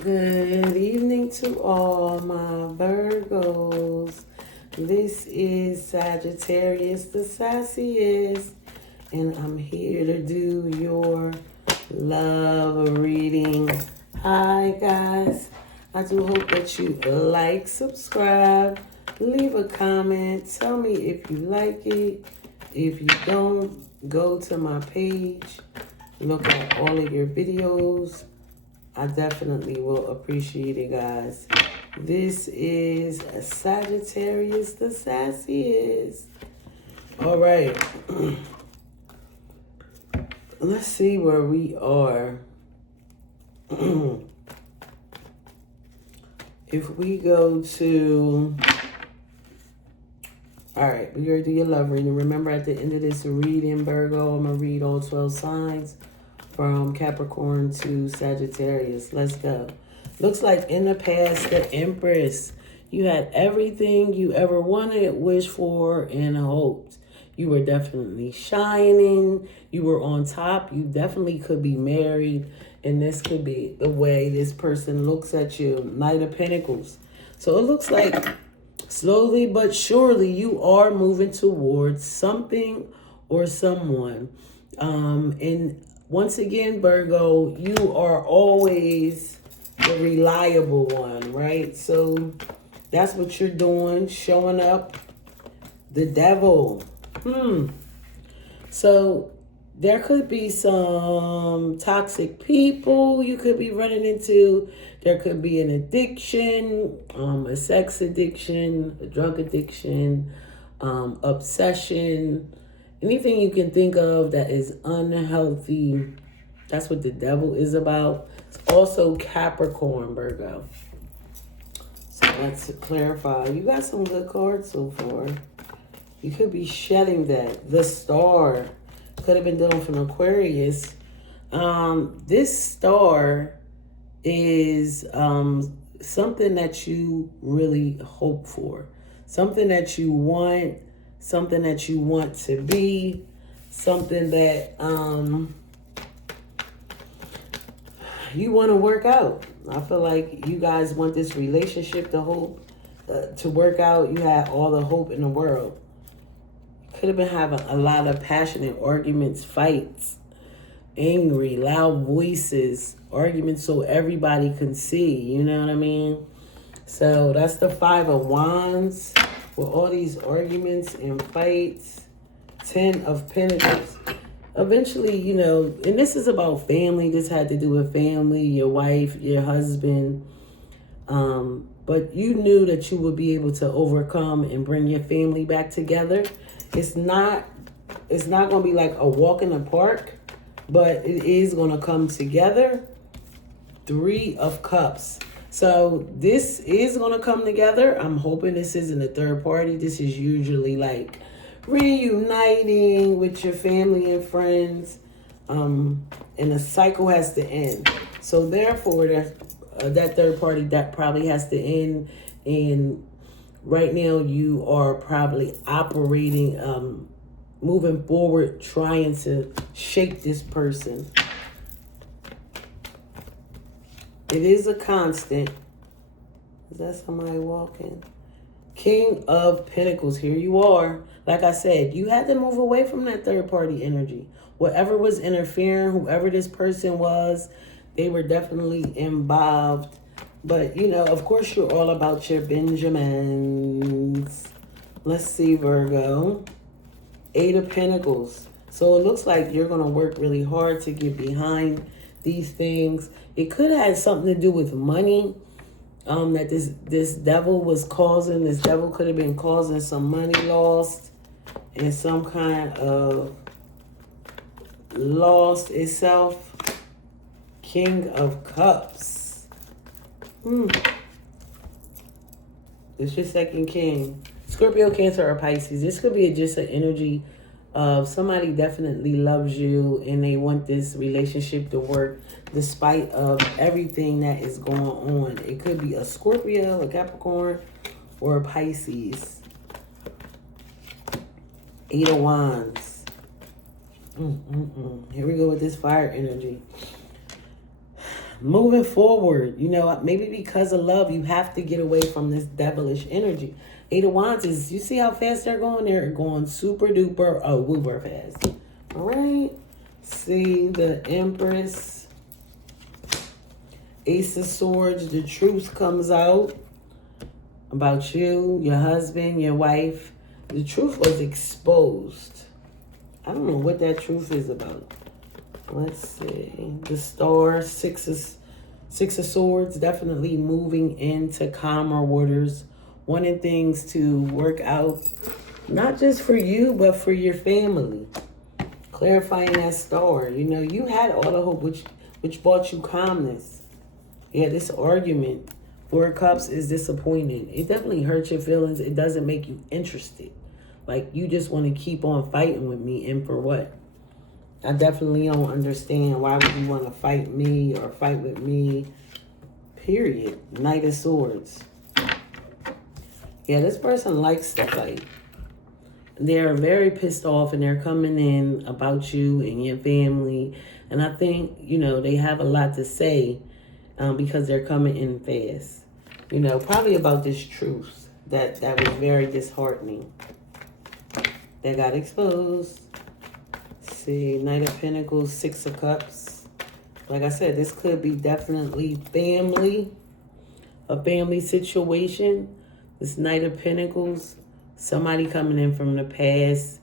Good evening to all my Virgos. This is Sagittarius the Sassiest, and I'm here to do your love reading. Hi, guys. I do hope that you like, subscribe, leave a comment, tell me if you like it. If you don't, go to my page, look at all of your videos. I definitely will appreciate it, guys. This is Sagittarius the Sassiest. All right. Let's see where we are. If we go to... All right, we're going to do your love reading. Remember, at the end of this reading, Virgo, I'm going to read all 12 signs from Capricorn to Sagittarius. Let's go. Looks like in the past, the Empress, you had everything you ever wanted, wished for, and hoped. You were definitely shining. You were on top. You definitely could be married. And this could be the way this person looks at you. Knight of Pentacles. So it looks like slowly but surely you are moving towards something or someone. And once again, Virgo, you are always the reliable one, right? So that's what you're doing, showing up. The Devil. So there could be some toxic people you could be running into. There could be an addiction, a sex addiction, a drug addiction, obsession, anything you can think of that is unhealthy. That's what the Devil is about. It's also Capricorn, Virgo. So let's clarify. You got some good cards so far. You could be shedding that. The Star could have been dealing from Aquarius. This Star is something that you really hope for, something that you want, something that you want to be, something that you want to work out. I feel like you guys want this relationship to work out. You had all the hope in the world. Could have been having a lot of passionate arguments, fights, angry, loud voices, arguments so everybody can see, you know what I mean? So that's the Five of Wands with all these arguments and fights. 10 of Pentacles. Eventually, you know, and this is about family. This had to do with family, your wife, your husband. But you knew that you would be able to overcome and bring your family back together. It's not going to be like a walk in the park, but it is going to come together. 3 of Cups. So this is going to come together. I'm hoping this isn't a third party. This is usually like reuniting with your family and friends. And the cycle has to end. So therefore, that third party, that probably has to end. And right now you are probably operating, moving forward, trying to shape this person. It is a constant. Is that somebody walking? King of Pentacles, here you are. Like I said, you had to move away from that third party energy. Whatever was interfering, whoever this person was, they were definitely involved. But, you know, of course, you're all about your Benjamins. Let's see, Virgo. 8 of Pentacles. So it looks like you're going to work really hard to get behind these things. It could have something to do with money. That this devil was causing. This devil could have been causing some money lost and some kind of lost itself. King of Cups. It's your second king. Scorpio, Cancer, or Pisces. This could be just an energy of somebody definitely loves you and they want this relationship to work despite of everything that is going on. It could be a Scorpio, a Capricorn, or a Pisces. 8 of Wands. Here we go with this fire energy. moving forward, you know, maybe because of love, you have to get away from this devilish energy. Eight of Wands is, you see how fast they're going? They're going super duper, wooper fast. All right. See the Empress. Ace of Swords, the truth comes out about you, your husband, your wife. The truth was exposed. I don't know what that truth is about. Let's see. The Star, Six of Swords, definitely moving into calmer waters, wanting things to work out, not just for you, but for your family. Clarifying that Star. You know, you had all the hope, which brought you calmness. Yeah, this argument, Four of Cups, is disappointing. It definitely hurts your feelings. It doesn't make you interested. Like, you just want to keep on fighting with me, and for what? I definitely don't understand why would you want to fight me or fight with me, period. Knight of Swords. Yeah, this person likes to fight. They're very pissed off, and they're coming in about you and your family. And I think, you know, they have a lot to say because they're coming in fast. You know, probably about this truth that was very disheartening. That got exposed. See, Knight of Pentacles, Six of Cups. Like I said, this could be definitely family, a family situation. This Knight of Pentacles, somebody coming in from the past.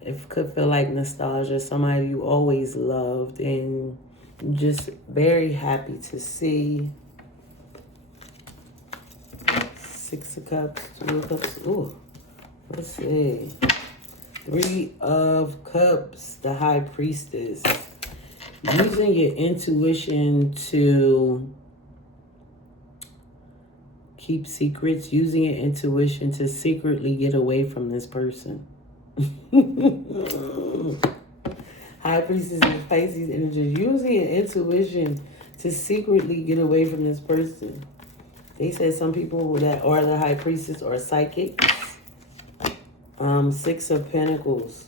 It could feel like nostalgia, somebody you always loved and just very happy to see. Six of Cups, Two of Cups. Ooh, let's see. Three of Cups, the High Priestess. Using your intuition to keep secrets, using your intuition to secretly get away from this person. High Priestess and Pisces energy. Using your intuition to secretly get away from this person. They said some people that are the High Priestess are psychics. Six of Pentacles.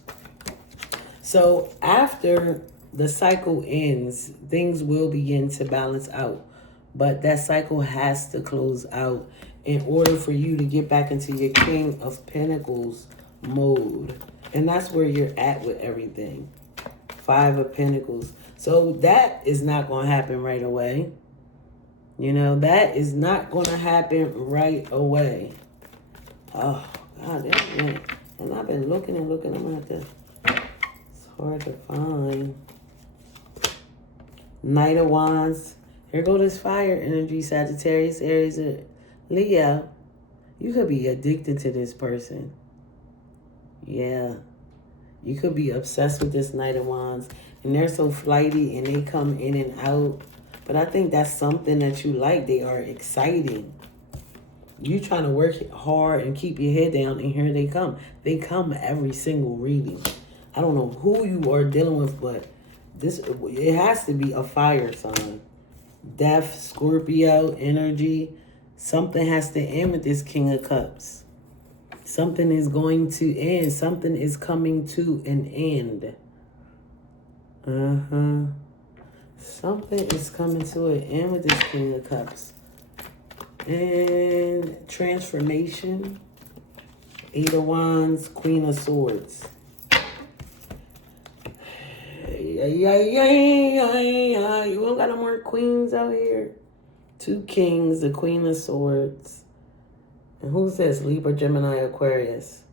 So after the cycle ends, things will begin to balance out. But that cycle has to close out in order for you to get back into your King of Pentacles mode. And that's where you're at with everything. Five of Pentacles. So that is not going to happen right away. You know, that is not going to happen right away. Oh, God, damn it. And I've been looking and looking. I'm going to have to... It's hard to find. Knight of Wands. Here go this fire energy. Sagittarius, Aries, Leo. You could be addicted to this person. Yeah. You could be obsessed with this Knight of Wands. And they're so flighty and they come in and out. But I think that's something that you like. They are exciting. You trying to work hard and keep your head down, and here they come. They come every single reading. I don't know who you are dealing with, but it has to be a fire sign. Death, Scorpio, energy. Something has to end with this King of Cups. Something is going to end. Something is coming to an end. Something is coming to an end with this King of Cups. And transformation. Eight of Wands, Queen of Swords. Yeah. You don't got no more queens out here. Two kings, the Queen of Swords. And who says Libra, Gemini, Aquarius?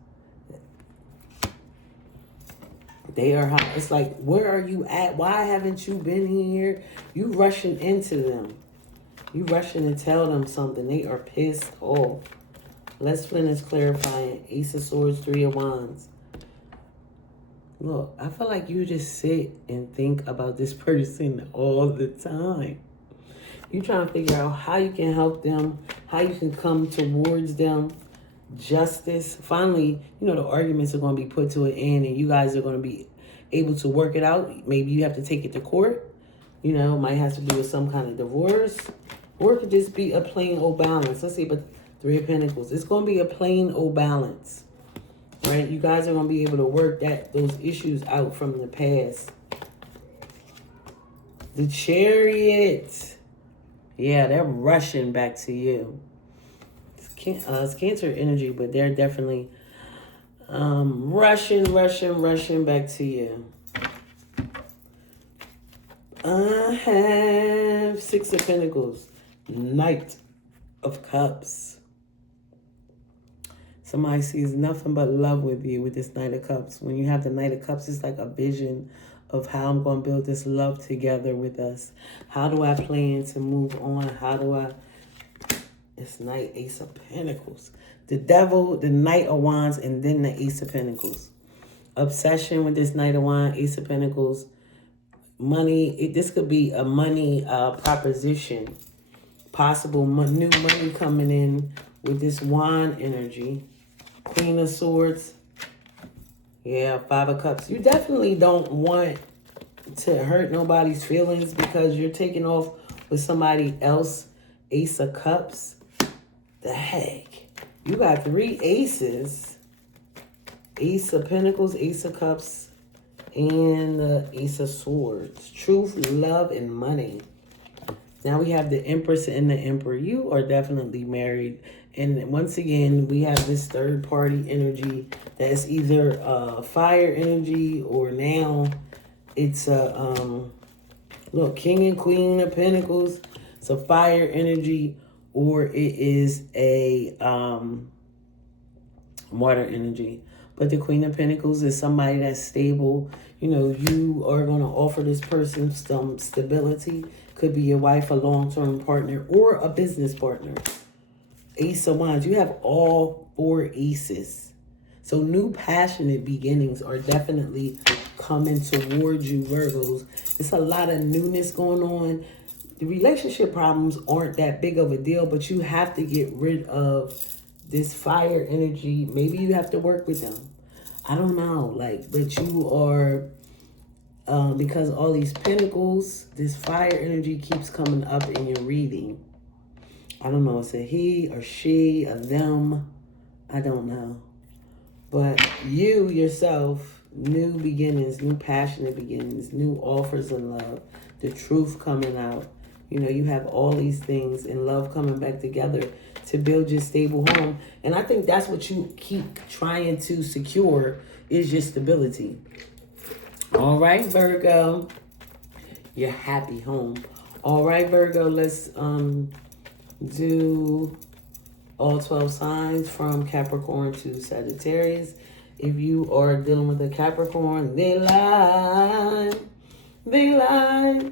They are hot. It's like, where are you at? Why haven't you been here? You rushing into them. You rushing to tell them something. They are pissed off. Les Flynn is clarifying. Ace of Swords, Three of Wands. Look, I feel like you just sit and think about this person all the time. You trying to figure out how you can help them, how you can come towards them. Justice. Finally, you know, the arguments are going to be put to an end and you guys are going to be able to work it out. Maybe you have to take it to court. You know, might have to do with some kind of divorce. Or it could just be a plain old balance. Let's see, but Three of Pentacles. It's going to be a plain old balance. Right? You guys are going to be able to work those issues out from the past. The Chariot. Yeah, they're rushing back to you. It's Cancer energy, but they're definitely rushing back to you. I have Six of Pentacles, Knight of Cups. Somebody sees nothing but love with you with this Knight of Cups. When you have the Knight of Cups, it's like a vision of how I'm going to build this love together with us. How do I plan to move on? How do I... It's Knight, Ace of Pentacles. The Devil, the Knight of Wands, and then the Ace of Pentacles. Obsession with this Knight of Wands, Ace of Pentacles. Money, this could be a money proposition. Possible new money coming in with this Wand energy. Queen of Swords. Yeah, Five of Cups. You definitely don't want to hurt nobody's feelings because you're taking off with somebody else. Ace of Cups. The heck? You got 3 aces. Ace of Pentacles, Ace of Cups, and the Ace of Swords. Truth, love, and money. Now we have the Empress and the Emperor. You are definitely married. And once again, we have this third party energy that's either fire energy or now it's a, look, King and Queen of Pentacles. It's a fire energy or it is a water energy. But the Queen of Pentacles is somebody that's stable. You know, you are going to offer this person some stability. Could be your wife, a long-term partner, or a business partner. Ace of Wands. You have all 4 aces. So new passionate beginnings are definitely coming towards you, Virgos. It's a lot of newness going on. The relationship problems aren't that big of a deal, but you have to get rid of this fire energy. Maybe you have to work with them. I don't know. But you are, because all these pentacles, this fire energy keeps coming up in your reading. I don't know. It's a he or she, a them. I don't know. But you yourself, new beginnings, new passionate beginnings, new offers in love, the truth coming out. You know, you have all these things and love coming back together to build your stable home. And I think that's what you keep trying to secure is your stability. All right, Virgo. Your happy home. All right, Virgo, let's do all 12 signs from Capricorn to Sagittarius. If you are dealing with a Capricorn, they lie. They lie.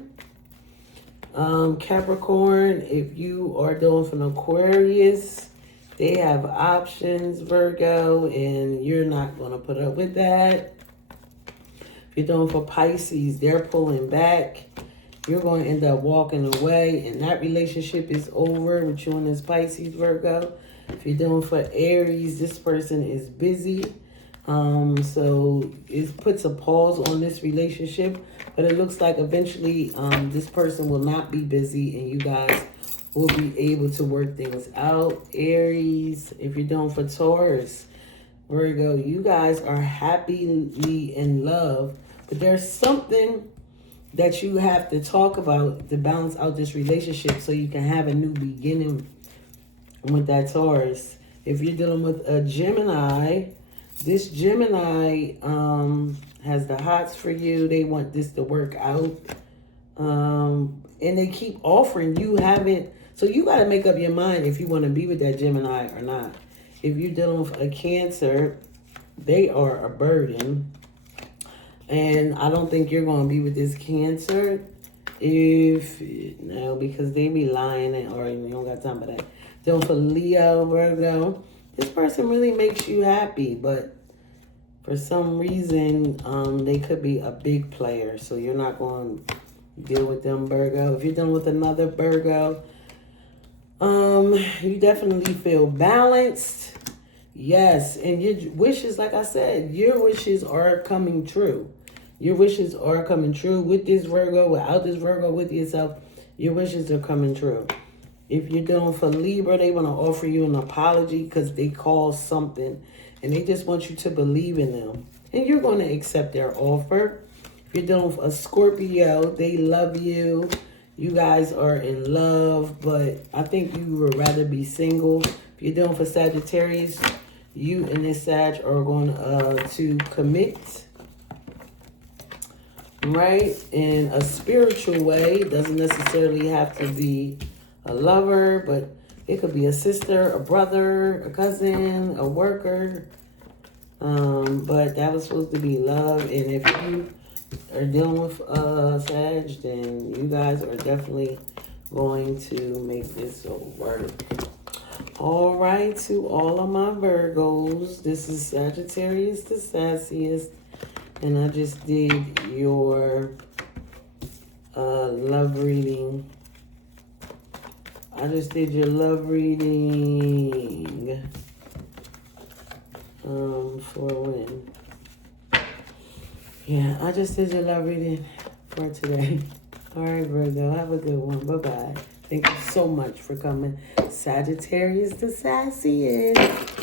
Capricorn, if you are dealing with an Aquarius, they have options, Virgo, and you're not going to put up with that. If you're dealing for Pisces, they're pulling back. You're going to end up walking away, and that relationship is over with you and this Pisces, Virgo. If you're dealing for Aries, this person is busy. So it puts a pause on this relationship, but it looks like eventually this person will not be busy and you guys will be able to work things out. Aries, if you're doing for Taurus, Virgo, you guys are happily in love, but there's something that you have to talk about to balance out this relationship so you can have a new beginning with that Taurus. If you're dealing with a Gemini, this Gemini has the hots for you. They want this to work out. And they keep offering. You haven't. So you got to make up your mind if you want to be with that Gemini or not. If you're dealing with a Cancer, they are a burden. And I don't think you're going to be with this Cancer. No, because they be lying or you don't got time for that. Dealing for Leo, Virgo. This person really makes you happy, but for some reason, they could be a big player. So you're not going to deal with them, Virgo. If you're dealing with another Virgo, you definitely feel balanced. Yes, and your wishes, like I said, your wishes are coming true. Your wishes are coming true with this Virgo, without this Virgo, with yourself. Your wishes are coming true. If you're dealing for Libra, they want to offer you an apology because they caused something. And they just want you to believe in them. And you're going to accept their offer. If you're dealing with a Scorpio, they love you. You guys are in love, but I think you would rather be single. If you're dealing with a Sagittarius, you and this Sag are going to commit, right? In a spiritual way. It doesn't necessarily have to be a lover, but it could be a sister, a brother, a cousin, a worker. But that was supposed to be love. And if you are dealing with Sag, then you guys are definitely going to make this work. All right, to all of my Virgos, this is Sagittarius the Sassiest, and I just did your love reading. I just did your love reading for when? Yeah, I just did your love reading for today. All right, Virgo, have a good one. Bye-bye. Thank you so much for coming. Sagittarius the Sassiest.